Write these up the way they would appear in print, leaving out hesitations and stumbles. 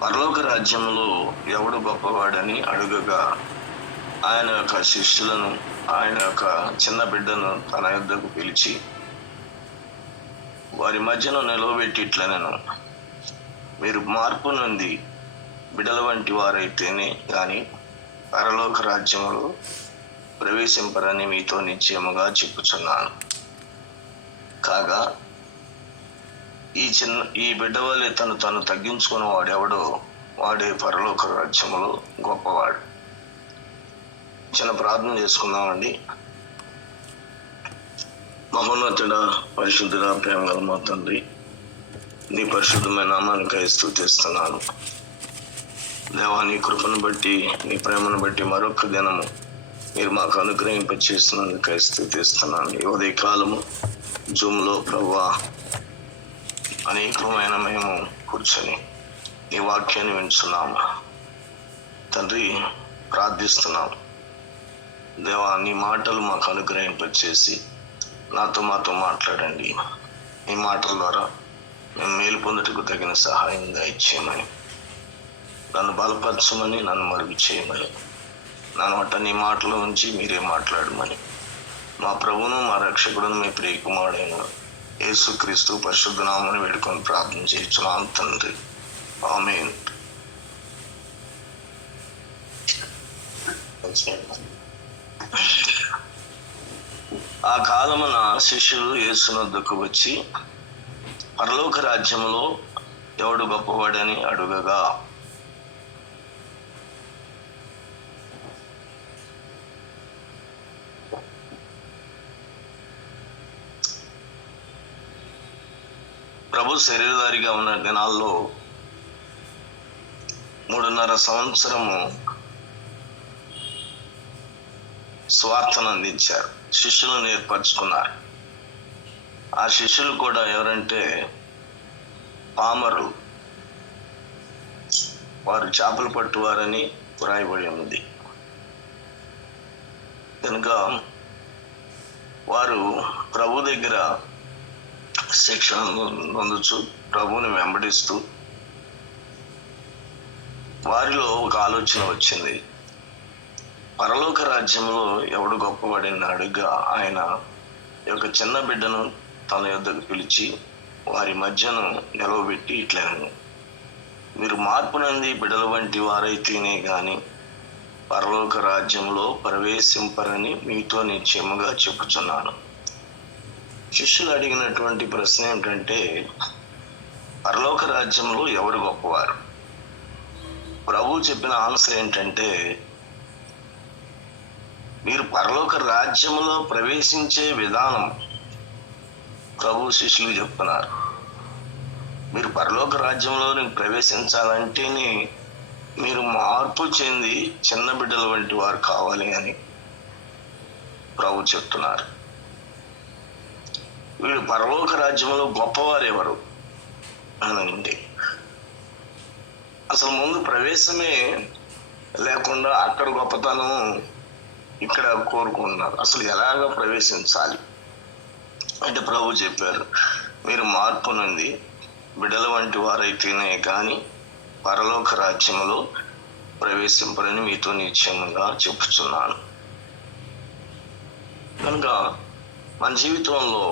పరలోక రాజ్యంలో ఎవడు గొప్పవాడని అడుగగా ఆయన యొక్క శిష్యులను, ఆయన యొక్క చిన్న బిడ్డను తన యొద్దకు పిలిచి వారి మధ్యలో నిలవబెట్టి ఇట్లనెను, మీరు మార్పు నుండి బిడల వంటి వారైతేనే గాని పరలోక రాజ్యంలో ప్రవేశింపరని మీతో నిశ్చయముగా చెప్పుచున్నాను. కాగా ఈ బిడ్డ వల్లే తను తగ్గించుకున్న వాడెవడో వాడే పరలోక రాజ్యములో గొప్పవాడు. చిన్న ప్రార్థన చేసుకుందామండి. మహోన్నతుడ, పరిశుద్ధుడ, ప్రేమ గల మా తండ్రి, నీ పరిశుద్ధమైన నామానికి స్తుతిస్తున్నాను. దేవా, నీ కృపను బట్టి, నీ ప్రేమను బట్టి మరొక దినము మీరు మాకు అనుగ్రహింపచేసినందుకు స్తుతిస్తున్నాను. ఈ ఉదయ కాలము జూమ్లో ప్రభువా అనేకమైన మేము కూర్చొని నీ వాక్యాన్ని వింటున్నాము తండ్రి. ప్రార్థిస్తున్నాం దేవా, నీ మాటలు మాకు అనుగ్రహింపచేసి మాతో మాట్లాడండి. నీ మాటల ద్వారా మేము మేలు పొందుటకు తగిన సహాయంగా ఇచ్చేయమని, నన్ను బలపరచమని, నన్ను మరుగు చేయమని, నన్ను నీ మాటల నుంచి మీరే మాట్లాడమని మా ప్రభువును మా రక్షకుడును మీ ప్రియ కుమారుడైన యేసుక్రీస్తు పరిశుద్ధ నామమున వేడుకొని ప్రార్థన చేయుచున్నాను తండ్రి. ఆమేన్. ఆ కాలమున శిష్యులు యేసునొద్దకు వచ్చి పరలోక రాజ్యములో ఎవడు గొప్పవాడని అడుగగా ప్రభు శరీరధారిగా ఉన్న దినాల్లో 3.5 సంవత్సరము స్వార్థను అందించారు, శిష్యులను ఏర్పరచుకున్నారు. ఆ శిష్యులు కూడా ఎవరంటే పామరు, వారు చేపలు పట్టువారని వ్రాయబడి ఉంది. కనుక వారు ప్రభు దగ్గర శిక్షణ పొందుచు ప్రభువుని వెంబడిస్తూ వారిలో ఒక ఆలోచన వచ్చింది. పరలోక రాజ్యంలో ఎవడు గొప్పవాడని అడుగ్గా ఆయన యొక్క చిన్న బిడ్డను తన యొద్దకు పిలిచి వారి మధ్యను నిలవబెట్టి ఇట్లనెను, మీరు మార్పు నంది బిడల వంటి వారైతేనే గాని పరలోక రాజ్యంలో ప్రవేశింపరని మీతో నిశ్చయముగా చెప్పుచున్నాను. శిష్యులు అడిగినటువంటి ప్రశ్న ఏమిటంటే, పరలోక రాజ్యంలో ఎవరు గొప్పవారు? ప్రభు చెప్పిన ఆన్సర్ ఏంటంటే, మీరు పరలోక రాజ్యంలో ప్రవేశించే విధానం ప్రభు శిష్యులు చెప్తున్నారు. మీరు పరలోక రాజ్యంలో ప్రవేశించాలంటేనే మీరు మార్పు చెంది చిన్న బిడ్డల వంటి వారు కావాలి అని ప్రభు చెప్తున్నారు. వీడు పరలోక రాజ్యంలో గొప్పవారు ఎవరు అనండి. అసలు ముందు ప్రవేశమే లేకుండా అక్కడ గొప్పతనం ఇక్కడ కోరుకుంటున్నారు. అసలు ఎలాగ ప్రవేశించాలి అంటే ప్రభు చెప్పారు, మీరు మార్పు నుండి బిడల వంటి వారైతేనే కానీ పరలోక రాజ్యంలో ప్రవేశింపరని మీతో నిశ్చయముగా చెప్పుచున్నాను. కనుక మన జీవితంలో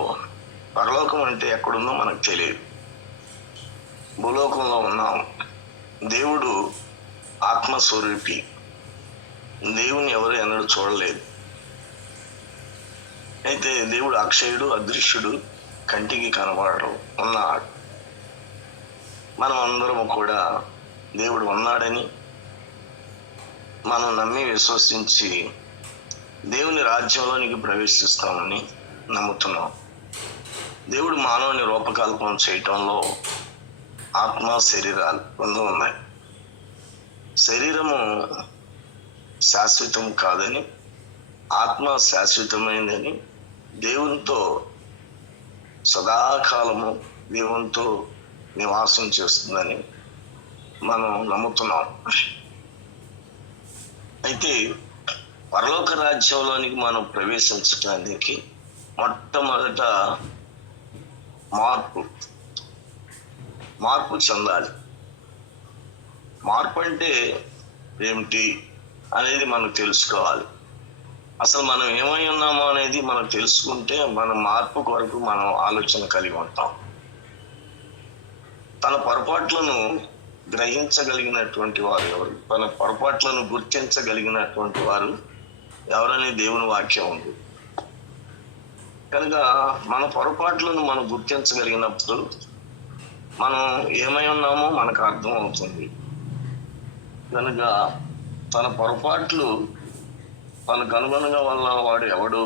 పరలోకం అంటే ఎక్కడుందో మనకు తెలియదు. భూలోకంలో ఉన్నాం. దేవుడు ఆత్మస్వరూపి. దేవుని ఎవరు ఎన్నడూ చూడలేదు. అయితే దేవుడు అక్షయుడు, అదృశ్యుడు, కంటికి కనబడరు, ఉన్నాడు. మనం అందరము కూడా దేవుడు ఉన్నాడని మనం నమ్మి విశ్వసించి దేవుని రాజ్యంలోనికి ప్రవేశిస్తామని నమ్ముతున్నాం. దేవుడు మానవుని రూపకల్పన చేయటంలో ఆత్మ, శరీరాలు 2 ఉన్నాయి. శరీరము శాశ్వతం కాదని, ఆత్మ శాశ్వతమైందని, దేవునితో సదాకాలము దేవునితో నివాసం చేస్తుందని మనం నమ్ముతున్నాం. అయితే పరలోక రాజ్యంలోనికి మనం ప్రవేశించడానికి మొట్టమొదట మార్పు చెందాలి. మార్పు అంటే ఏమిటి అనేది మనం తెలుసుకోవాలి. అసలు మనం ఏమై ఉన్నామో అనేది మనం తెలుసుకుంటే మన మార్పు కొరకు మనం ఆలోచన కలిగి ఉంటాం. తన పొరపాట్లను గ్రహించగలిగినటువంటి వారు ఎవరు, తన పొరపాట్లను గుర్తించగలిగినటువంటి వారు ఎవరని దేవుని వాక్యం ఉంది. కనుక మన పొరపాట్లను మనం గుర్తించగలిగినప్పుడు మనం ఏమై ఉన్నామో మనకు అర్థం అవుతుంది. కనుక తన పొరపాట్లు తనకు అనుగుణంగా వల్ల వాడు ఎవడు,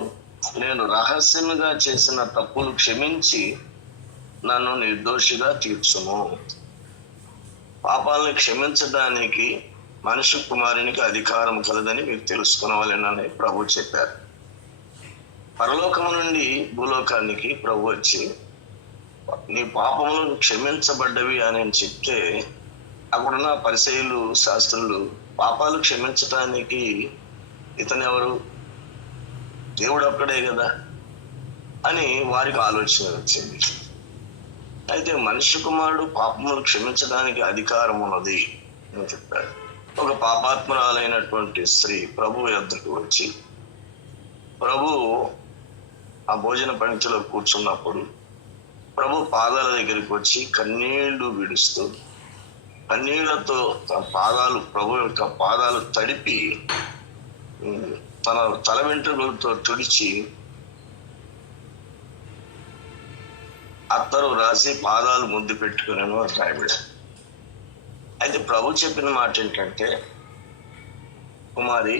నేను రహస్యముగా చేసిన తప్పులు క్షమించి నన్ను నిర్దోషిగా తీర్చుము. పాపాలను క్షమించడానికి మనిషి కుమారునికి అధికారం కలదని మీరు తెలుసుకునవలెనని ప్రభు చెప్పారు. పరలోకము నుండి భూలోకానికి ప్రభు వచ్చి నీ పాపములు క్షమించబడ్డవి అని చెప్తే అక్కడున్న పరిసయ్యులు, శాస్త్రులు పాపాలు క్షమించటానికి ఇతను ఎవరు, దేవుడు ఒక్కడే కదా అని వారికి ఆలోచన వచ్చింది. అయితే మనిషి కుమారుడు పాపములు క్షమించడానికి అధికారం ఉన్నది అని చెప్పాడు. ఒక పాపాత్మురాలైనటువంటి స్త్రీ ప్రభు యొద్దకు వచ్చి, ప్రభు ఆ భోజన పంక్తిలో కూర్చున్నప్పుడు ప్రభు పాదాల దగ్గరికి వచ్చి కన్నీళ్లు విడుస్తూ కన్నీళ్లతో ప్రభు యొక్క పాదాలు తడిపి తన తల వెంట్రుకలతో తుడిచి అత్తరు రాసి పాదాలు ముద్దు పెట్టుకునేను రాయబడి. అయితే ప్రభు చెప్పిన మాట ఏంటంటే, కుమారి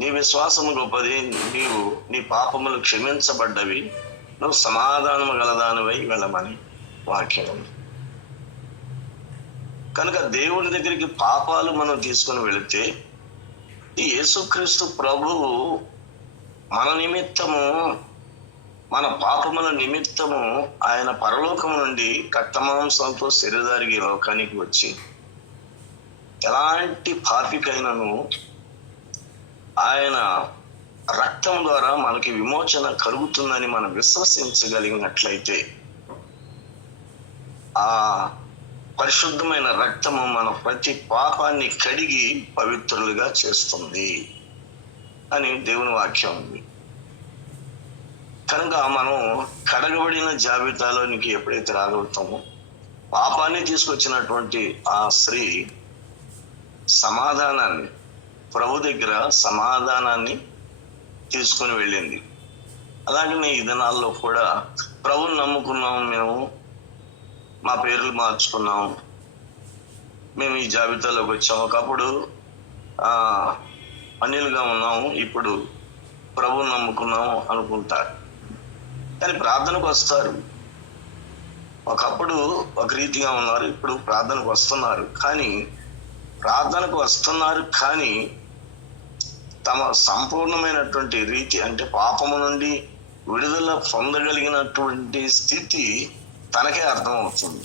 నీ విశ్వాసము గొప్పది, నీవు నీ పాపములు క్షమించబడ్డవి, నువ్వు సమాధానము గలదానివై వెళ్ళమని వాక్యం. కనుక దేవుని దగ్గరికి పాపాలు మనం తీసుకొని వెళితే ఈ యేసుక్రీస్తు ప్రభువు మన నిమిత్తము, మన పాపముల నిమిత్తము ఆయన పరలోకము నుండి రక్తమాంసంతో శరీరధారిగా లోకానికి వచ్చి ఎలాంటి పాపికైనను ఆయన రక్తం ద్వారా మనకి విమోచన కలుగుతుందని మనం విశ్వసించగలిగినట్లయితే ఆ పరిశుద్ధమైన రక్తము మన ప్రతి పాపాన్ని కడిగి పవిత్రులుగా చేస్తుంది అని దేవుని వాక్యం ఉంది. కనుక మనం కడగబడిన జాబితాలోనికి ఎప్పుడైతే రాగలుగుతామో, పాపాన్ని తీసుకొచ్చినటువంటి ఆ స్త్రీ సమాధానాన్ని, ప్రభు దగ్గర సమాధానాన్ని తీసుకొని వెళ్ళింది. అలాగనే ఈ దినాల్లో కూడా ప్రభుని నమ్ముకున్నాం, మేము మా పేర్లు మార్చుకున్నాం, మేము ఈ జాబితాలోకి వచ్చాము, ఒకప్పుడు అన్యులుగా ఉన్నాము, ఇప్పుడు ప్రభుని నమ్ముకున్నాము అనుకుంటారు. కానీ ప్రార్థనకు వస్తారు. ఒకప్పుడు ఒక రీతిగా ఉన్నారు, ఇప్పుడు ప్రార్థనకు వస్తున్నారు. కానీ తమ సంపూర్ణమైనటువంటి రీతి, అంటే పాపము నుండి విడుదల పొందగలిగినటువంటి స్థితి తనకే అర్థమవుతుంది.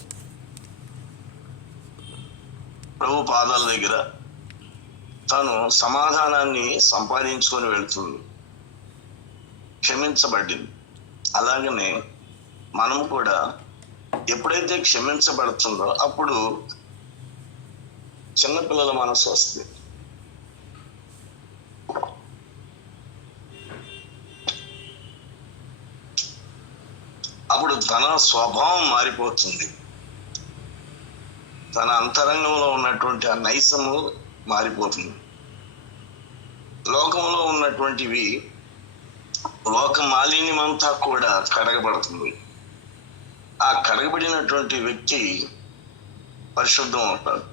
ప్రభు పాదాల దగ్గర తను సమాధానాన్ని సంపాదించుకొని వెళ్తుంది, క్షమించబడింది. అలాగనే మనం కూడా ఎప్పుడైతే క్షమించబడుతుందో అప్పుడు చిన్నపిల్లల మనసు వస్తుంది. అప్పుడు తన స్వభావం మారిపోతుంది. తన అంతరంగంలో ఉన్నటువంటి ఆ నైజము మారిపోతుంది. లోకంలో ఉన్నటువంటివి, లోక మాలిన్యం అంతా కూడా కడగబడుతుంది. ఆ కడగబడినటువంటి వ్యక్తి పరిశుద్ధం అవుతాడు.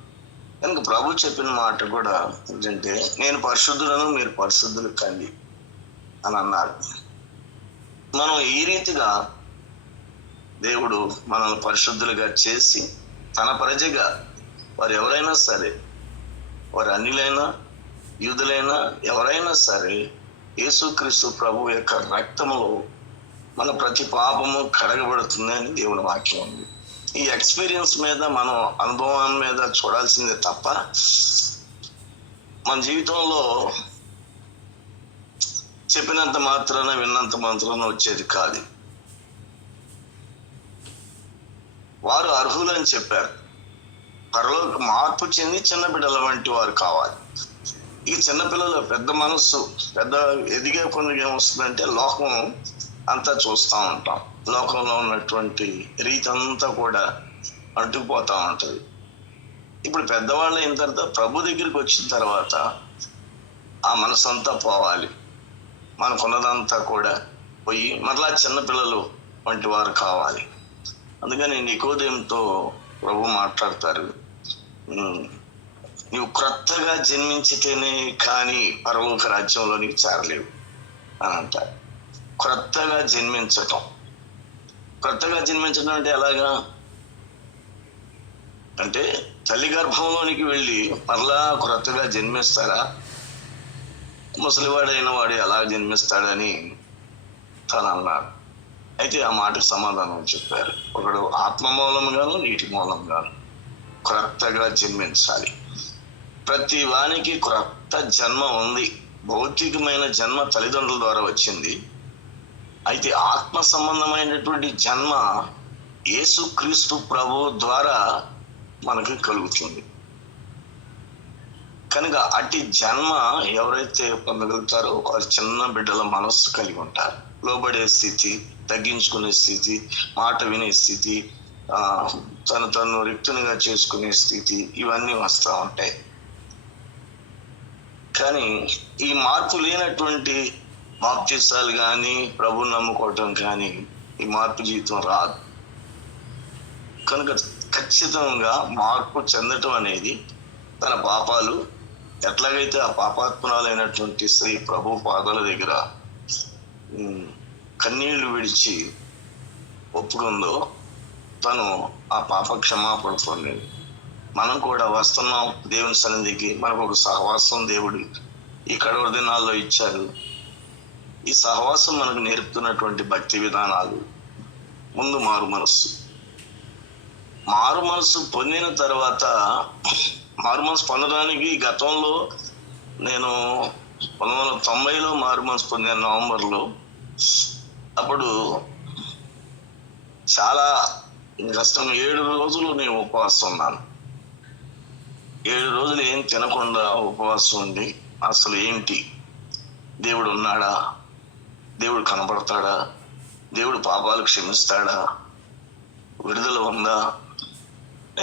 కనుక ప్రభు చెప్పిన మాట కూడా ఏంటంటే, నేను పరిశుద్ధులను మీరు పరిశుద్ధులు కండి అని అన్నారు. మనం ఈ రీతిగా దేవుడు మనల్ని పరిశుద్ధులుగా చేసి తన ప్రజగా, వారు ఎవరైనా సరే, వారు అన్యులైనా యూదులైనా ఎవరైనా సరే, యేసుక్రీస్తు ప్రభు యొక్క రక్తములో మన ప్రతి పాపము కడగబడుతుంది అని దేవుని వాక్యం ఉంది. ఈ ఎక్స్పీరియన్స్ మీద, మనం అనుభవం మీద చూడాల్సిందే తప్ప మన జీవితంలో చెప్పినంత మాత్రాన, విన్నంత మాత్రాన వచ్చేది కాదు. వారు అర్హులని చెప్పారు, పరలోక మార్పు చెంది చిన్న బిడ్డల వంటి వారు కావాలి. ఈ చిన్నపిల్లలు పెద్ద మనస్సు, పెద్ద ఎదిగే కొద్దిగా ఏమొస్తుందంటే లోకం అంతా చూస్తూ ఉంటాం. లోకంలో ఉన్నటువంటి రీతి అంతా కూడా అంటుకుపోతూ ఉంటుంది. ఇప్పుడు పెద్దవాళ్ళు అయిన తర్వాత ప్రభు దగ్గరికి వచ్చిన తర్వాత ఆ మనసు అంతా పోవాలి. మనకున్నదంతా కూడా పోయి మరలా చిన్నపిల్లలు వంటి వారు కావాలి. అందుకని నికోదేముతో ప్రభు మాట్లాడతారు, నువ్వు క్రొత్తగా జన్మించితేనే కానీ పరలోక రాజ్యంలోనికి చేరలేవు అని అంటారు. క్రొత్తగా జన్మించటం అంటే ఎలాగా అంటే తల్లి గర్భంలోనికి వెళ్ళి మరలా క్రొత్తగా జన్మిస్తారా? ముసలివాడైన వాడు ఎలా జన్మిస్తాడని తను అన్నాడు. అయితే ఆ మాటకు సమాధానం చెప్పారు. ఒకడు ఆత్మ మూలంగాను నీటి మూలంగాను క్రొత్తగా జన్మించాలి. ప్రతి వానికి క్రొత్త జన్మ ఉంది. భౌతికమైన జన్మ తల్లిదండ్రుల ద్వారా వచ్చింది. అయితే ఆత్మ సంబంధమైనటువంటి జన్మ యేసుక్రీస్తు ప్రభు ద్వారా మనకి కలుగుతుంది. కనుక అట్టి జన్మ ఎవరైతే పొందగలుగుతారో వారు చిన్న బిడ్డల మనస్సు కలిగి ఉంటారు. లోబడే స్థితి, తగ్గించుకునే స్థితి, మాట వినే స్థితి, తను రిక్తునిగా చేసుకునే స్థితి, ఇవన్నీ వస్తూ ఉంటాయి. కానీ ఈ మార్పు లేనటువంటి బాప్తిసాలు కానీ ప్రభుని నమ్ముకోవటం కానీ ఈ మార్పు జీవితం రాదు. కనుక ఖచ్చితంగా మార్పు చెందటం అనేది తన పాపాలు ఎట్లాగైతే ఆ పాపాత్మరాలైనటువంటి స్త్రీ ప్రభు పాదాల దగ్గర కన్నీళ్లు విడిచి ఒప్పుకుందో తను ఆ పాప క్షమాపణ పొందింది. మనం కూడా వస్తున్నాం దేవుని సన్నిధికి. మనకు ఒక సహవాసం దేవుడు ఈ కడవరి దినాల్లో ఇచ్చారు. ఈ సహవాసం మనకు నేర్పుతున్నటువంటి భక్తి విధానాలు, ముందు మారు మనసు పొందిన తర్వాత, మారు మనసు పొందడానికి గతంలో నేను 1990లో మారు మనసు పొందాను, నవంబర్లో. అప్పుడు చాలా కష్టం. 7 రోజులు నేను ఉపవాసం ఉన్నాను. 7 రోజులు ఏం తినకుండా ఉపవాసం ఉండి అసలు ఏంటి, దేవుడు ఉన్నాడా, దేవుడు కనపడతాడా, దేవుడు పాపాలు క్షమిస్తాడా, విడుదల ఉందా,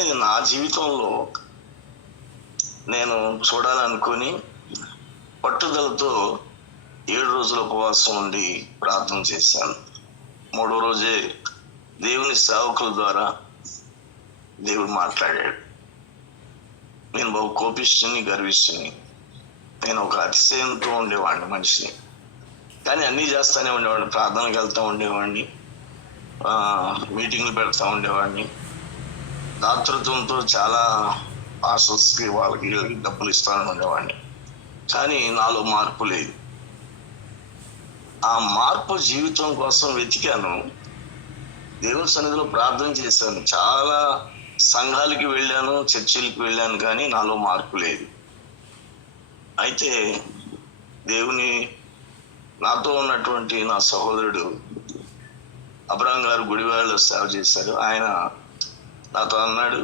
ఇది నా జీవితంలో నేను చూడాలనుకుని పట్టుదలతో 7 రోజుల ఉపవాసం ఉండి ప్రార్థన చేశాను. 3వ రోజే దేవుని సేవకుల ద్వారా దేవుడు మాట్లాడాడు. నేను బహు కోపిష్టిని, గర్విష్టిని. నేను ఒక అతిశయంతో ఉండేవాడిని మనిషిని. కానీ అన్నీ చేస్తూనే ఉండేవాడిని. ప్రార్థనకి వెళ్తూ ఉండేవాడిని, మీటింగ్లు పెడతా ఉండేవాడిని. దాతృత్వంతో చాలా పాస్టర్స్కి వాళ్ళకి డబ్బులు ఇస్తానని ఉండేవాడిని. కానీ నాలో మార్పు లేదు. ఆ మార్పు జీవితం కోసం వెతికాను. దేవుని సన్నిధిలో ప్రార్థన చేశాను. చాలా సంఘాలకి వెళ్ళాను, చర్చిలకి వెళ్ళాను, కానీ నాలో మార్పు లేదు. అయితే దేవుని నాతో ఉన్నటువంటి నా సహోదరుడు అబ్రహాం గారు గుడివాడలో సేవ చేశారు. ఆయన నాతో అన్నాడు,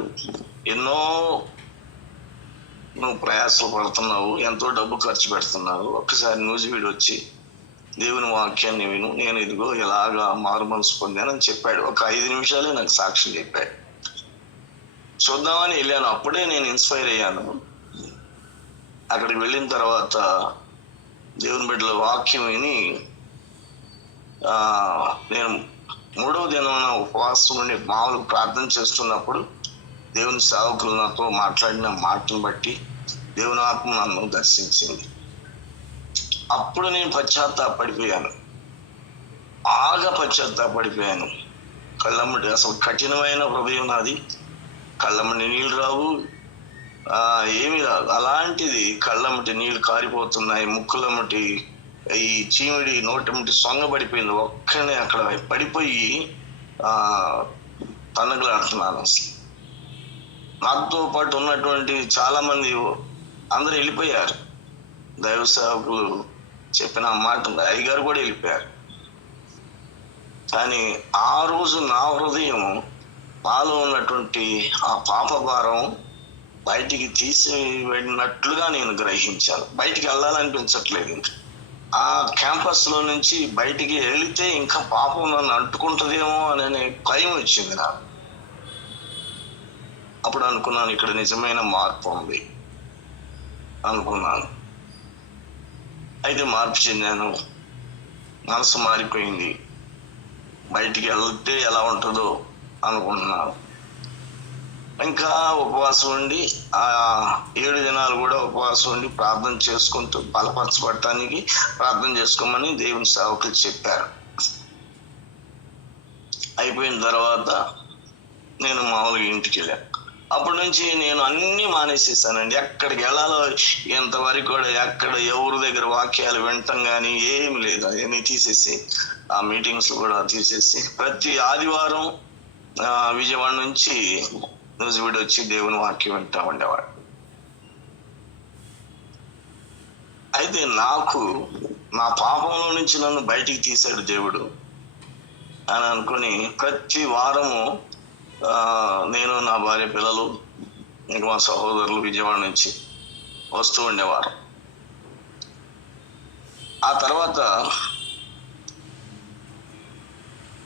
ఎన్నో నువ్వు ప్రయాసలు పడుతున్నావు, ఎంతో డబ్బు ఖర్చు పెడుతున్నావు, ఒక్కసారి న్యూజివీడు వచ్చి దేవుని వాక్యాన్ని విను, నేను ఇదిగో ఇలాగా మారు మనసు పొందానని చెప్పాడు. ఒక 5 నిమిషాలే నాకు సాక్ష్యం చెప్పాడు. చూద్దామని వెళ్ళాను. అప్పుడే నేను ఇన్స్పైర్ అయ్యాను. అక్కడికి వెళ్ళిన తర్వాత దేవుని బిడ్డల వాక్యం విని నేను 3వ దినం ఉపవాసం నుండి మామూలు ప్రార్థన చేస్తున్నప్పుడు దేవుని సేవకులు నాతో మాట్లాడిన మాటను బట్టి దేవుని ఆత్మ నన్ను దర్శించింది. అప్పుడు నేను పశ్చాత్తాపడిపోయాను, బాగా పశ్చాత్తాపడిపోయాను. కళ్ళమ్మటి అసలు కఠినమైన హృదయం నాది. కళ్ళమ్మటి నీళ్ళు రావు, ఏమి రాదు. అలాంటిది కళ్ళమ్మటి నీళ్ళు కారిపోతున్నాయి, ముక్కులమ్మటి ఈ చీమిడి నోటమ్మటి సొంగబడిపోయింది. ఒక్కనే అక్కడ పడిపోయి తన్నగలాడుతున్నాను. అసలు నాతో పాటు ఉన్నటువంటి చాలా మంది అందరూ వెళ్ళిపోయారు. దైవ సేవకులు చెప్పిన మాట అయ్యగారు కూడా వెళ్ళిపోయారు. కానీ ఆ రోజు నా హృదయం, నాలో ఉన్నటువంటి ఆ పాప భారం బయటికి తీసివేడినట్లుగా నేను గ్రహించాను. బయటికి వెళ్ళాలనిపించట్లేదు. ఇంకా ఆ క్యాంపస్ లో నుంచి బయటికి వెళితే ఇంకా పాపం నన్ను అంటుకుంటుందేమో అనే భయం వచ్చింది నాకు. అప్పుడు అనుకున్నాను, ఇక్కడ నిజమైన మార్పు ఉంది అనుకున్నాను. అయితే మార్పు చెందాను, మనసు మారిపోయింది. బయటికి వెళ్తే ఎలా ఉంటుందో అనుకుంటున్నాను. ఇంకా ఉపవాసం ఉండి ఆ 7 దినాలు కూడా ఉపవాసం ఉండి ప్రార్థన చేసుకుంటూ బలపరచబడటానికి ప్రార్థన చేసుకోమని దేవుని సేవకులు చెప్పారు. అయిపోయిన తర్వాత నేను మామూలుగా ఇంటికి వెళ్ళాను. అప్పటి నుంచి నేను అన్ని మానేసేసానండి. ఎక్కడికి వెళ్ళాలో ఇంతవరకు కూడా ఎక్కడ ఎవరి దగ్గర వాక్యాలు వినటం కానీ ఏమి లేదు. అవన్నీ తీసేసి ఆ మీటింగ్స్ కూడా తీసేసి ప్రతి ఆదివారం విజయవాడ నుంచి నూజివీడు వచ్చి దేవుని వాక్యం వింటా ఉండేవాడు. అయితే నాకు నా పాపంలో నుంచి నన్ను బయటికి తీశాడు దేవుడు అని అనుకుని ప్రతి వారము నేను, నా భార్య, పిల్లలు, ఇంకా మా సహోదరులు విజయవాడ నుంచి వస్తూ ఉండేవారు. ఆ తర్వాత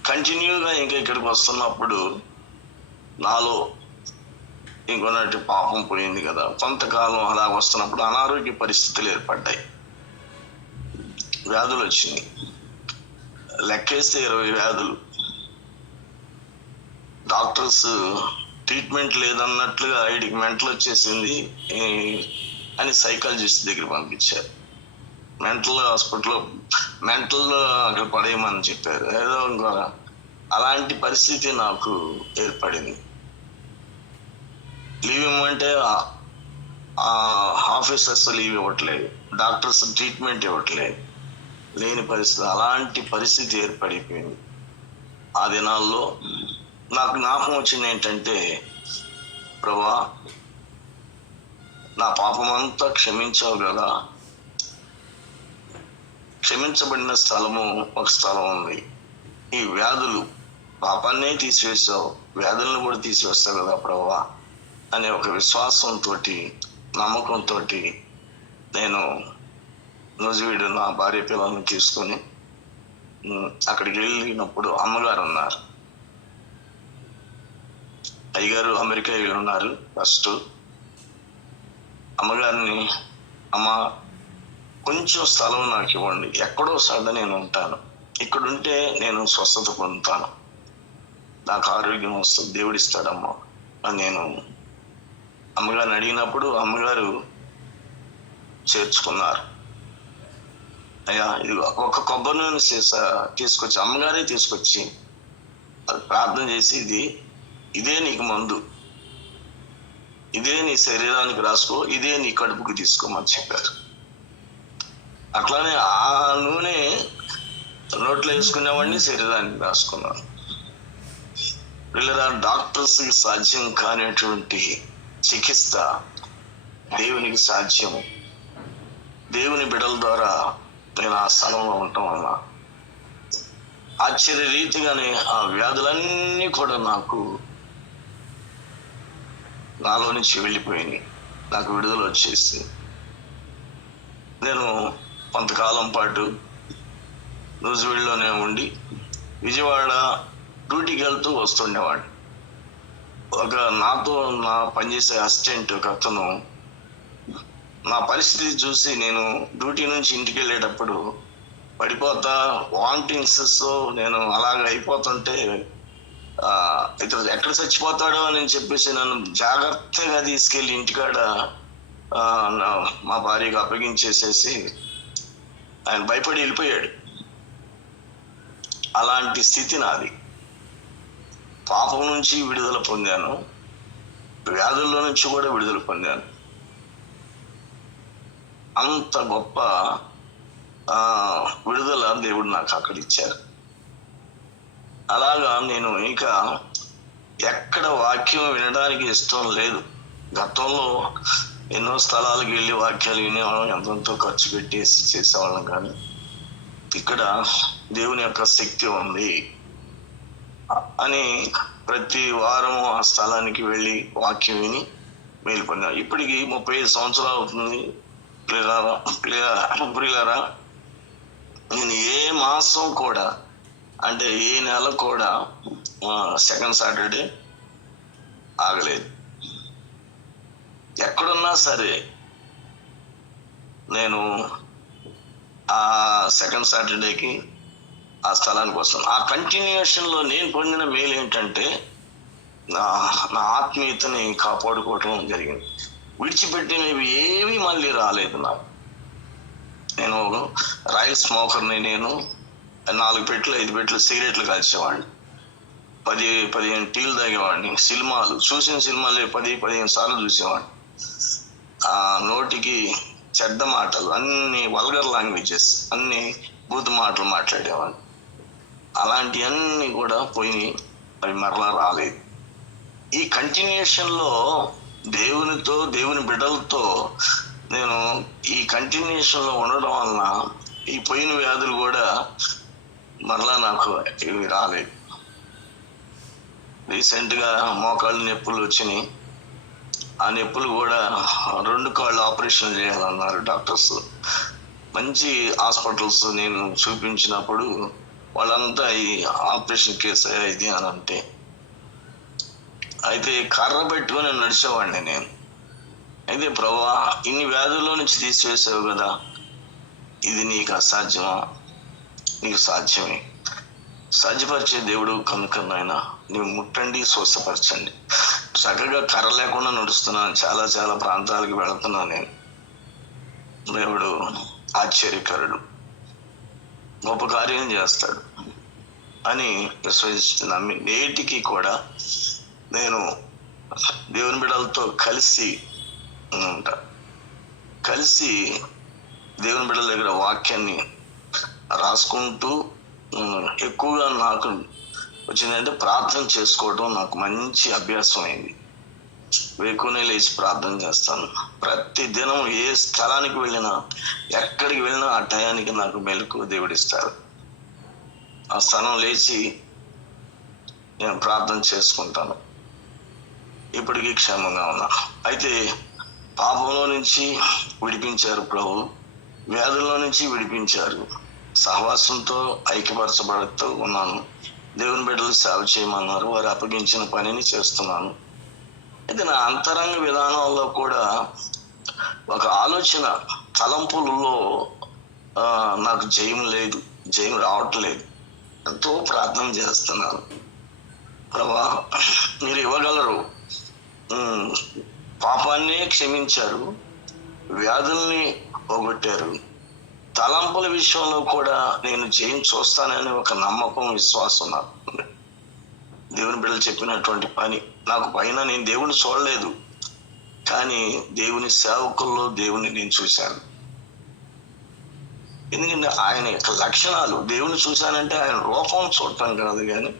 కంటిన్యూగా ఇంకా ఇక్కడికి వస్తున్నప్పుడు నాలో ఇంకొన్నటి పాపం పోయింది కదా. కొంతకాలం అలా వస్తున్నప్పుడు అనారోగ్య పరిస్థితులు ఏర్పడ్డాయి, వ్యాధులు వచ్చినాయి. లెక్కేస్తే 20 వ్యాధులు. డాక్టర్స్ ట్రీట్మెంట్ లేదన్నట్లుగా వీడికి మెంటల్ వచ్చేసింది అని సైకాలజిస్ట్ దగ్గర పంపించారు. మెంటల్ హాస్పిటల్లో అక్కడ పడేయమని చెప్పారు. ఏదో ఇంకో అలాంటి పరిస్థితి నాకు ఏర్పడింది. లీవ్ ఇవ్వమంటే ఆఫీసర్స్ లీవ్ ఇవ్వట్లేదు, డాక్టర్స్ ట్రీట్మెంట్ ఇవ్వట్లేదు, లేని పరిస్థితి. అలాంటి పరిస్థితి ఏర్పడిపోయింది. ఆ దినాల్లో నాకు జ్ఞాపకం వచ్చింది ఏంటంటే, ప్రభువా నా పాపమంతా క్షమించావు కదా, క్షమించబడిన స్థలము ఒక స్థలం ఉంది. ఈ వ్యాధులు, పాపాన్నే తీసివేసావు, వ్యాధులను కూడా తీసివేస్తావు కదా ప్రభువా అనే ఒక విశ్వాసంతో, నమ్మకంతో నేను నూజివీడు నా భార్య పిల్లలను తీసుకొని అక్కడికి వెళ్ళినప్పుడు అమ్మగారు ఉన్నారు, అయ్యగారు అమెరికా వెళ్ళి ఉన్నారు. ఫస్ట్ అమ్మగారిని, అమ్మ కొంచెం స్థలం నాకు ఇవ్వండి, ఎక్కడో సార్లు నేను ఉంటాను, ఇక్కడ ఉంటే నేను స్వస్థత పొందుతాను, నాకు ఆరోగ్యం వస్తుంది, దేవుడిస్తాడమ్మా అని నేను అమ్మగారిని అడిగినప్పుడు అమ్మగారు చేర్చుకున్నారు. అయ్యా ఇది ఒక కొబ్బరి నూనె తీసుకొచ్చి, అమ్మగారే తీసుకొచ్చి అది ప్రార్థన చేసి, ఇదే నీకు మందు, ఇదే నీ శరీరానికి రాసుకో, ఇదే నీ కడుపుకి తీసుకోమని చెప్పారు. అట్లానే ఆ నూనె నోట్లో వేసుకునేవాడిని, శరీరానికి రాసుకున్నాను. వీళ్ళ డాక్టర్స్ కి సాధ్యం కానిటువంటి చికిత్స దేవునికి సాధ్యము. దేవుని బిడ్డల ద్వారా నేను ఆ స్థలంలో ఉండటం వల్ల ఆశ్చర్య రీతిగానే ఆ వ్యాధులన్నీ కూడా నాలో నుంచి వెళ్ళిపోయింది. నాకు విడుదల వచ్చేసి నేను కొంతకాలం పాటు నూజివీడులోనే ఉండి విజయవాడ డ్యూటీకి వెళ్తూ వస్తుండేవాడిని. నాతో నా పనిచేసే అసిస్టెంట్ ఒక అతను నా పరిస్థితి చూసి, నేను డ్యూటీ నుంచి ఇంటికి వెళ్ళేటప్పుడు పడిపోతా, వామిటింగ్స్, నేను అలాగ అయిపోతుంటే ఇతను ఎక్కడ చచ్చిపోతాడో అని చెప్పేసి నన్ను జాగ్రత్తగా తీసుకెళ్ళి ఇంటికాడ మా భార్యకు అప్పగించేసేసి ఆయన భయపడి వెళ్ళిపోయాడు. అలాంటి స్థితి నాది. పాపం నుంచి విడుదల పొందాను, వ్యాధుల్లో నుంచి కూడా విడుదల పొందాను. అంత గొప్ప విడుదల దేవుడు నాకు అక్కడ ఇచ్చారు. అలాగా నేను ఇక ఎక్కడ వాక్యం వినడానికి ఇష్టం లేదు. గతంలో ఎన్నో స్థలాలకు వెళ్ళి వాక్యాలు వినేవాళ్ళం, ఎంతో ఖర్చు పెట్టేసి చేసేవాళ్ళం. కానీ ఇక్కడ దేవుని యొక్క శక్తి ఉంది అని ప్రతి వారము ఆ స్థలానికి వెళ్ళి వాక్యం విని మేలు పొందాను. ఇప్పటికి 35 సంవత్సరాలు అవుతుంది. ప్రియులారా, నేను ఏ మాసం కూడా, అంటే ఏ నెల కూడా సెకండ్ సాటర్డే ఆగలేదు. ఎక్కడున్నా సరే నేను ఆ సెకండ్ సాటర్డేకి ఆ స్థలానికి వస్తాను. ఆ కంటిన్యూషన్లో నేను పొందిన మేలు ఏంటంటే నా ఆత్మీయతని కాపాడుకోవటం జరిగింది. విడిచిపెట్టినవి ఏవి మళ్ళీ రాలేదు నాకు. నేను రాయల్ స్మోకర్ని. నేను 4 పెట్టెలు 5 పెట్టెలు సిగరెట్లు కాల్చేవాడిని, 10-15 టీలు తాగేవాడిని, సినిమాలు చూసిన సినిమాలే 10-15 సార్లు చూసేవాడిని. ఆ నోటికి చెడ్డ మాటలు, అన్ని వల్గర్ లాంగ్వేజెస్, అన్ని బూతు మాటలు మాట్లాడేవాడిని. అలాంటివన్నీ కూడా పోయి అవి మరలా రాలేదు. ఈ కంటిన్యూషన్లో దేవునితో, దేవుని బిడ్డలతో నేను ఈ కంటిన్యూషన్లో ఉండడం వలన ఈ పోయిన వ్యాధులు కూడా మరలా నాకు ఇవి రాలేదు. రీసెంట్గా మోకాళ్ళు నొప్పులు వచ్చినాయి. ఆ నొప్పులు కూడా 2 కాళ్ళు ఆపరేషన్ చేయాలన్నారు డాక్టర్స్. మంచి హాస్పిటల్స్ నేను చూపించినప్పుడు వాళ్ళంతా ఈ ఆపరేషన్ కేసు ఇది అని అంటే, అయితే కర్ర పెట్టుకొని నడిచేవాడిని నేను. అయితే ప్రభువా, ఇన్ని వ్యాధుల్లో నుంచి తీసివేసావు కదా, ఇది నీకు అసాధ్యమా? నీకు సాధ్యమే. సాధ్యపరిచే దేవుడు కనుక నాయన నీవు ముట్టండి, స్వస్థపరచండి. చక్కగా కర్ర లేకుండా నడుస్తున్నాను, చాలా చాలా ప్రాంతాలకు వెళుతున్నాను నేను. దేవుడు ఆశ్చర్యకరుడు, గొప్ప కార్యం చేస్తాడు అని విశ్వసించి నమ్మి నేటికి కూడా నేను దేవుని బిడ్డలతో కలిసి దేవుని బిడ్డల దగ్గర వాక్యాన్ని రాసుకుంటూ ఎక్కువగా నాకు వచ్చిందంటే ప్రార్థన చేసుకోవడం నాకు మంచి అభ్యాసం అయింది. వేకునే లేచి ప్రార్థన చేస్తాను. ప్రతి దినం ఏ స్థలానికి వెళ్ళినా, ఎక్కడికి వెళ్ళినా ఆ టయానికి నాకు మెలకు దేవుడిస్తాడు. ఆ స్థలం లేచి నేను ప్రార్థన చేసుకుంటాను. ఇప్పటికీ క్షేమంగా ఉన్నా. అయితే పాపంలో నుంచి విడిపించారు ప్రభు, వ్యాధుల్లో నుంచి విడిపించారు, సహవాసంతో ఐక్యపరచబడుతూ ఉన్నాను. దేవుని బిడ్డలు సేవ చేయమన్నారు, వారు అప్పగించిన పనిని చేస్తున్నాను. అయితే నా అంతరంగ విధానంలో కూడా ఒక ఆలోచన, తలంపులలో నాకు జయం రావట్లేదు. ఎంతో ప్రార్థన చేస్తున్నాను. ప్రభా, మీరు ఇవ్వగలరు. పాపాన్నే క్షమించారు, వ్యాధుల్ని పోగొట్టారు, తలంపుల విషయంలో కూడా నేను జయం చూస్తానని ఒక నమ్మకం, విశ్వాసం నాకు. దేవుని బిడ్డలు చెప్పినటువంటి పని నాకు పైన నేను దేవుని చూడలేదు, కానీ దేవుని సేవకుల్లో దేవుని నేను చూశాను. ఎందుకంటే ఆయన యొక్క లక్షణాలు దేవుని చూశానంటే ఆయన రూపం చూడటం కాదు, కానీ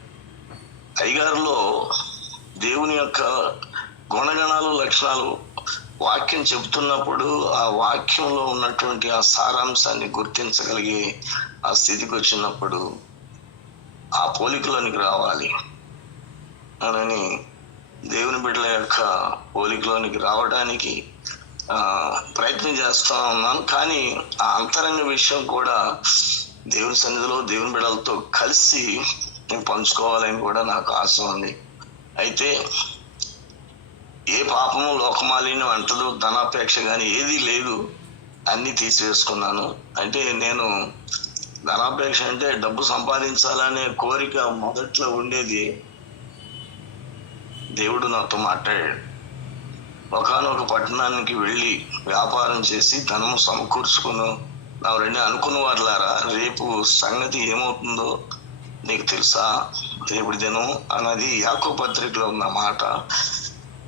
అయ్యగారులో దేవుని యొక్క గుణగణాలు, లక్షణాలు వాక్యం చెబుతున్నప్పుడు ఆ వాక్యంలో ఉన్నటువంటి ఆ సారాంశాన్ని గుర్తించగలిగే ఆ స్థితికి వచ్చినప్పుడు ఆ పోలికలోనికి రావాలి అని దేవుని బిడ్డల యొక్క పోలికలోనికి రావడానికి ప్రయత్నం చేస్తూ ఉన్నాను. కానీ ఆ అంతరంగ విషయం కూడా దేవుని సన్నిధిలో దేవుని బిడ్డలతో కలిసి నేను పంచుకోవాలని కూడా నాకు ఆశ ఉంది. అయితే ఏ పాపము లోకమాలిన్యం అంటదు, ధనాపేక్ష కానీ ఏదీ లేదు, అన్నీ తీసివేసుకున్నాను. అంటే నేను ధనాపేక్ష అంటే డబ్బు సంపాదించాలనే కోరిక మొదట్లో ఉండేది. దేవుడు నాతో మాట్లాడాడు. ఒకనొక పట్టణానికి వెళ్ళి వ్యాపారం చేసి ధనము సమకూర్చుకును నా రెండు అనుకున్న వారులారా, రేపు సంగతి ఏమవుతుందో నీకు తెలుసా? రేపు దినం అన్నది యాకోబు పత్రికలో ఉన్న మాట.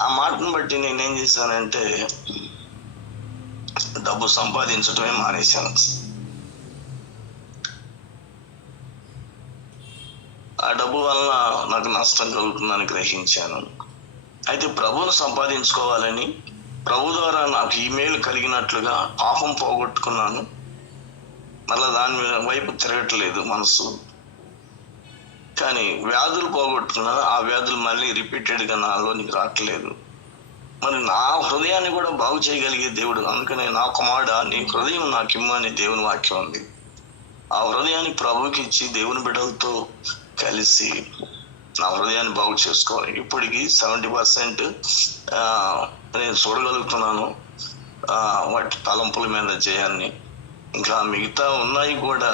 ఆ మాటను బట్టి నేనేం చేశానంటే డబ్బు సంపాదించడమే మానేశాను. ఆ డబ్బు వలన నాకు నష్టం కలుగుతుందని గ్రహించాను. అయితే ప్రభువును సంపాదించుకోవాలని, ప్రభు ద్వారా నాకు ఈమెయిల్ కలిగినట్లుగా పాపం పోగొట్టుకున్నాను. మళ్ళీ దాని వైపు తిరగట్లేదు మనసు. కానీ వ్యాధులు పోగొట్టుకున్నాను, ఆ వ్యాధులు మళ్ళీ రిపీటెడ్గా నాలోనికి రావట్లేదు. మరి నా హృదయాన్ని కూడా బాగు చేయగలిగే దేవుడు. అందుకనే నా కుమారుడా నీ హృదయం నాకు ఇమ్మని దేవుని వాక్యం ఉంది. ఆ హృదయాన్ని ప్రభుకి ఇచ్చి దేవుని బిడ్డలతో కలిసి నా హృదయాన్ని బాగు చేసుకోవాలి. ఇప్పటికి 70% నేను చూడగలుగుతున్నాను వాటి తలంపుల మీద జయాన్ని. ఇంకా మిగతా ఉన్నాయి కూడా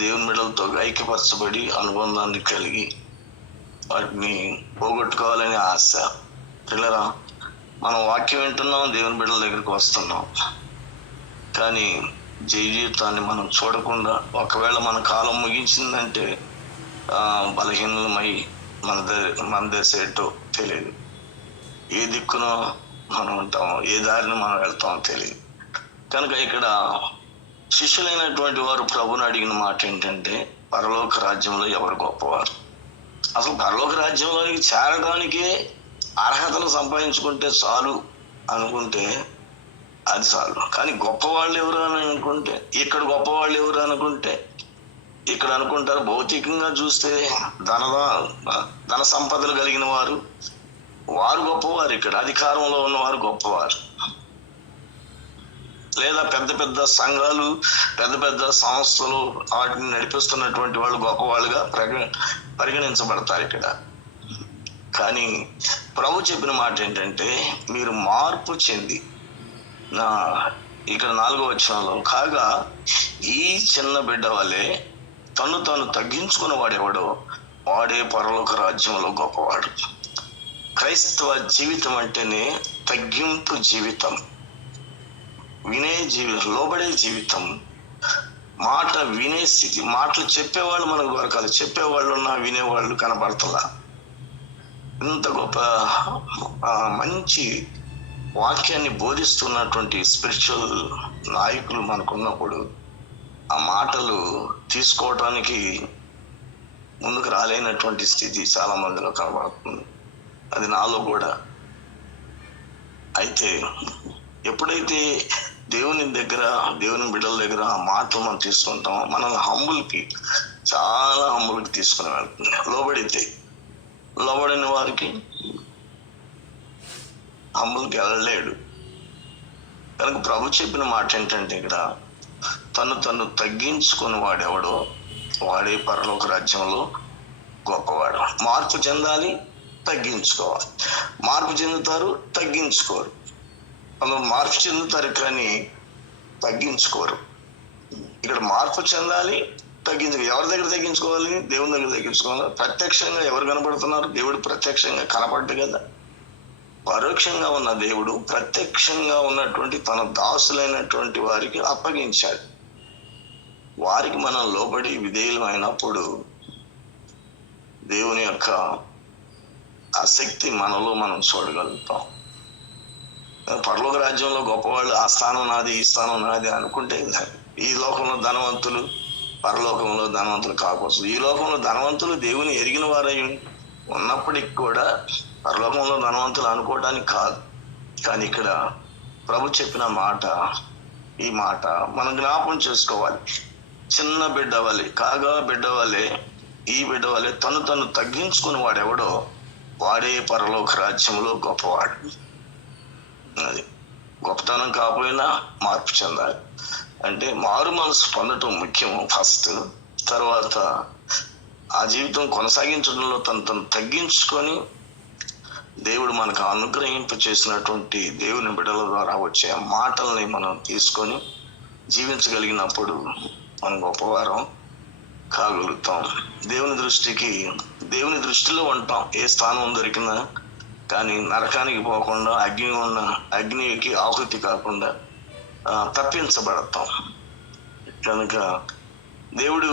దేవుని బిడ్డలతో ఐక్యపరచబడి అనుబంధాన్ని కలిగి వాటిని పోగొట్టుకోవాలని ఆశ. పిల్లరా, మనం వాక్యం వింటున్నాం, దేవుని బిడ్డల దగ్గరికి వస్తున్నాం, కానీ జీవితాన్ని మనం చూడకుండా ఒకవేళ మన కాలం ముగించిందంటే బలహీనమై మన దశ ఏంటో తెలియదు. ఏ దిక్కునో మనం ఉంటామో, ఏ దారిని మనం వెళ్తామో తెలియదు. కనుక ఇక్కడ శిష్యులైనటువంటి వారు ప్రభుని అడిగిన మాట ఏంటంటే, పరలోక రాజ్యంలో ఎవరు గొప్పవారు? అసలు పరలోక రాజ్యంలోనికి చేరడానికే అర్హతను సంపాదించుకుంటే చాలు అనుకుంటే అది చాలు. కానీ గొప్పవాళ్ళు ఎవరు అని అనుకుంటే, ఇక్కడ గొప్పవాళ్ళు ఎవరు అనుకుంటే, ఇక్కడ అనుకుంటారు భౌతికంగా చూస్తే ధన సంపదలు కలిగిన వారు గొప్పవారు, ఇక్కడ అధికారంలో ఉన్నవారు గొప్పవారు, లేదా పెద్ద పెద్ద సంఘాలు, పెద్ద పెద్ద సంస్థలు వాటిని నడిపిస్తున్నటువంటి వాళ్ళు గొప్పవాళ్ళుగా పరిగణించబడతారు ఇక్కడ. కానీ ప్రభు చెప్పిన మాట ఏంటంటే, మీరు మార్పు చెంది ఇక్కడ 4వ వచనంలో, కాగా ఈ చిన్న బిడ్డ వలె తను తగ్గించుకున్న వాడెవడో వాడే పరలోక రాజ్యంలో గొప్పవాడు. క్రైస్తవ జీవితం అంటేనే తగ్గింపు జీవితం, వినే జీవితం, లోబడే జీవితం, మాట వినే స్థితి. మాటలు చెప్పేవాళ్ళు మనకు దొరకాలి, చెప్పేవాళ్ళు ఉన్నా వినేవాళ్ళు కనబడతలా. ఇంత గొప్ప మంచి వాక్యాన్ని బోధిస్తున్నటువంటి స్పిరిచువల్ నాయకులు మనకున్నప్పుడు ఆ మాటలు తీసుకోవటానికి ముందుకు రాలేనటువంటి స్థితి చాలా మందిలో కనబడుతుంది. అది నాలో కూడా. అయితే ఎప్పుడైతే దేవుని బిడ్డల దగ్గర ఆ మాటలు మనం తీసుకుంటామో, మనల్ని చాలా హంబుల్కి తీసుకుని వెళ్తుంది. లోబడిన వారికి హంబుల్కి వెళ్ళలేడు. కనుక ప్రభు చెప్పిన మాట ఏంటంటే, ఇక్కడ తను తగ్గించుకుని వాడెవడో వాడే పరలోక రాజ్యంలో గొప్పవాడు. మార్పు చెందాలి, తగ్గించుకోవాలి. మార్పు చెందుతారు, తగ్గించుకోరు. మార్పు చెందుతారు కానీ తగ్గించుకోరు. ఇక్కడ మార్పు చెందాలి, ఎవరి దగ్గర తగ్గించుకోవాలి? దేవుని దగ్గర తగ్గించుకోవాలి. ప్రత్యక్షంగా ఎవరు కనబడుతున్నారు? దేవుడు ప్రత్యక్షంగా కనపడ్డు కదా. పరోక్షంగా ఉన్న దేవుడు ప్రత్యక్షంగా ఉన్నటువంటి తన దాసులైనటువంటి వారికి అప్పగించాడు. వారికి మనం లోబడి విధేయులమైనప్పుడు దేవుని యొక్క ఆసక్తి మనలో మనం చూడగలుగుతాం. పరలోక రాజ్యంలో గొప్పవాళ్ళు ఆ స్థానం నాది, ఈ స్థానం నాది అనుకుంటే ఈ లోకంలో ధనవంతులు పరలోకంలో ధనవంతులు కావచ్చు. ఈ లోకంలో ధనవంతులు దేవుని ఎరిగిన వారై ఉన్నప్పటికి కూడా పరలోకంలో ధనవంతులు అనుకోవడానికి కాదు. కానీ ఇక్కడ ప్రభు చెప్పిన మాట, ఈ మాట మనం జ్ఞాపకం చేసుకోవాలి. చిన్న బిడ్డ వలె, కాగా బిడ్డ వలె, ఈ బిడ్డ వలె తను తగ్గించుకుని వాడెవడో వాడే పరలోక రాజ్యంలో గొప్పవాడు. అది గొప్పతనం కాకపోయినా మార్పు చెందాలి. అంటే మారు మనసు పొందటం ముఖ్యం ఫస్ట్. తర్వాత ఆ జీవితం కొనసాగించడంలో తను తగ్గించుకొని దేవుడు మనకు అనుగ్రహింప చేసినటువంటి దేవుని బిడ్డల ద్వారా వచ్చే మాటల్ని మనం తీసుకొని జీవించగలిగినప్పుడు మనం గొప్పవారం కాగలుగుతాం. దేవుని దృష్టిలో ఉంటాం. ఏ స్థానం దొరికినా కానీ నరకానికి పోకుండా, అగ్నికి ఆహుతి కాకుండా తప్పించబడతాం. కనుక దేవుడు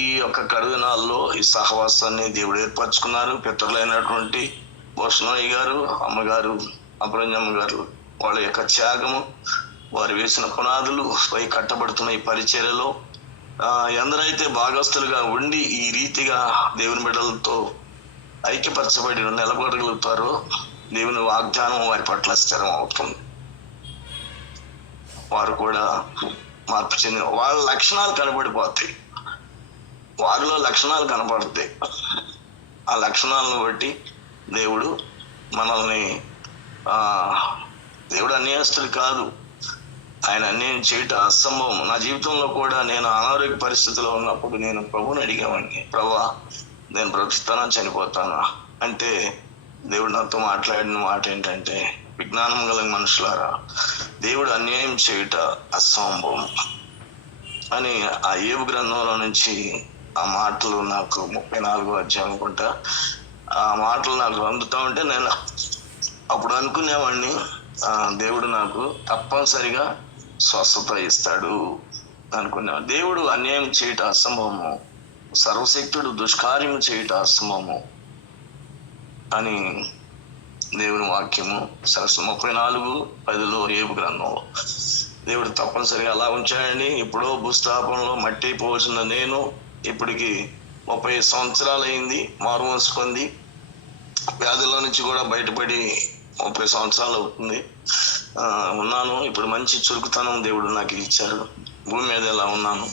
ఈ యొక్క కరుదినాల్లో ఈ సహవాసాన్ని దేవుడు ఏర్పరచుకున్నారు. పితరులైనటువంటి భూషణయ్య గారు, అమ్మగారు, అపరంజమ్మ గారు, వాళ్ళ యొక్క త్యాగము, వారు వేసిన పునాదులు పై కట్టబడుతున్న ఈ పరిచర్యలో ఎందరైతే భాగస్తులుగా ఉండి ఈ రీతిగా దేవుని బిడ్డలతో ఐక్యపరచబడి నిలబడగలుగుతారో దేవుని వాగ్దానం వారి పట్ల స్థిరం అవుతుంది. వారు కూడా మార్పు చెందిన వాళ్ళ లక్షణాలు కనబడిపోతాయి. వారిలో లక్షణాలు కనపడతాయి. ఆ లక్షణాలను బట్టి దేవుడు మనల్ని దేవుడు అన్యాయస్తుడు కాదు. ఆయన అన్యాయం చేయటం అసంభవం. నా జీవితంలో కూడా నేను అనారోగ్య పరిస్థితిలో ఉన్నప్పుడు నేను ప్రభువుని అడిగేవాడిని, ప్రభా నేను బ్రతుకుతానా చనిపోతానా అంటే దేవుడు నాతో మాట్లాడిన మాట ఏంటంటే, విజ్ఞానం గల మనుషులారా, దేవుడు అన్యాయం చేయుట అసంభవం అని ఆ యోబు గ్రంథంలో నుంచి ఆ మాటలు నాకు 34వ అధ్యాయం అనుకుంటా, ఆ మాటలు నాకు అందుతా ఉంటే నేను అప్పుడు అనుకునేవాడిని, దేవుడు నాకు తప్పనిసరిగా స్వస్థత ఇస్తాడు అనుకునేవాడు. దేవుడు అన్యాయం చేయటం అసంభవము, సర్వశక్తుడు దుష్కార్యము చేయటం అసంభవము అని దేవుని వాక్యము 34:10 యోబు గ్రంథంలో దేవుడు తప్పనిసరిగా అలా ఉంచాడండి. ఎప్పుడో భూస్థాపనలో మట్టి అయిపోవలసిన నేను ఇప్పటికి 30 సంవత్సరాలు అయింది, మారు మనసు పొంది వ్యాధుల నుంచి కూడా బయటపడి 30 సంవత్సరాలు అవుతుంది ఉన్నాను. ఇప్పుడు మంచి చురుకుతనం దేవుడు నాకు ఇచ్చారు. భూమి మీద ఎలా ఉన్నాను,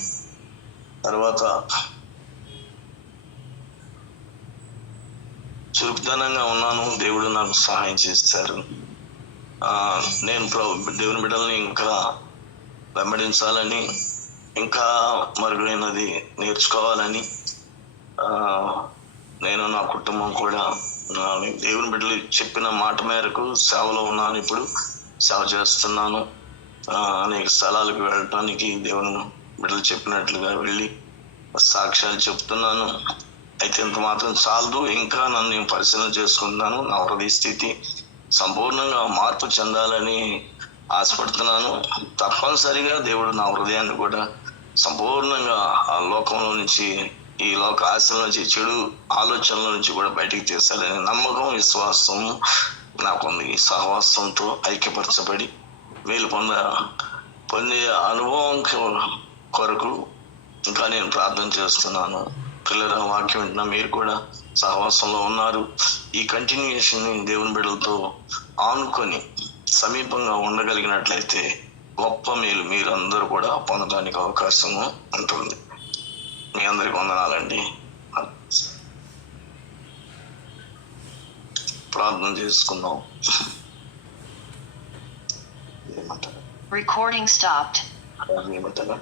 తర్వాత చురుకుతనంగా ఉన్నాను. దేవుడు నాకు సహాయం చేస్తారు. నేను దేవుని బిడ్డల్ని ఇంకా వెంబడించాలని, ఇంకా మరుగునది నేర్చుకోవాలని నేను నా కుటుంబం కూడా దేవుని బిడ్డలు చెప్పిన మాట మేరకు సేవలో ఉన్నాను. ఇప్పుడు సేవ చేస్తున్నాను. అనేక స్థలాలకు వెళ్ళటానికి దేవుని బిడ్డలు చెప్పినట్లుగా వెళ్ళి సాక్ష్యాలు చెప్తున్నాను. అయితే ఇంత మాత్రం చాలదు, ఇంకా నన్ను నేను పరిశీలన చేసుకుంటున్నాను. నా హృదయ స్థితి సంపూర్ణంగా మార్పు చెందాలని ఆశపడుతున్నాను. తప్పనిసరిగా దేవుడు నా హృదయాన్ని కూడా సంపూర్ణంగా ఆ లోకంలో నుంచి, ఈ లోక ఆశల నుంచి, చెడు ఆలోచనల నుంచి కూడా బయటికి తీస్తాడని నమ్మకం, విశ్వాసం నాకుంది. ఈ సహవాసంతో ఐక్యపరచబడి మేలు పొందే అనుభవం కొరకు ఇంకా నేను ప్రార్థన చేస్తున్నాను. పిల్లల వాక్యం వింటున్నా మీరు కూడా సహవాసంలో ఉన్నారు. ఈ కంటిన్యూషన్ దేవుని బిడ్డలతో ఆనుకొని సమీపంగా ఉండగలిగినట్లయితే గొప్ప మేలు మీరందరూ కూడా పొందడానికి అవకాశం ఉంటుంది. మీ అందరికి వందనాలండి. ప్రార్థన చేసుకుందాం. Recording stopped. ఏమంటారా?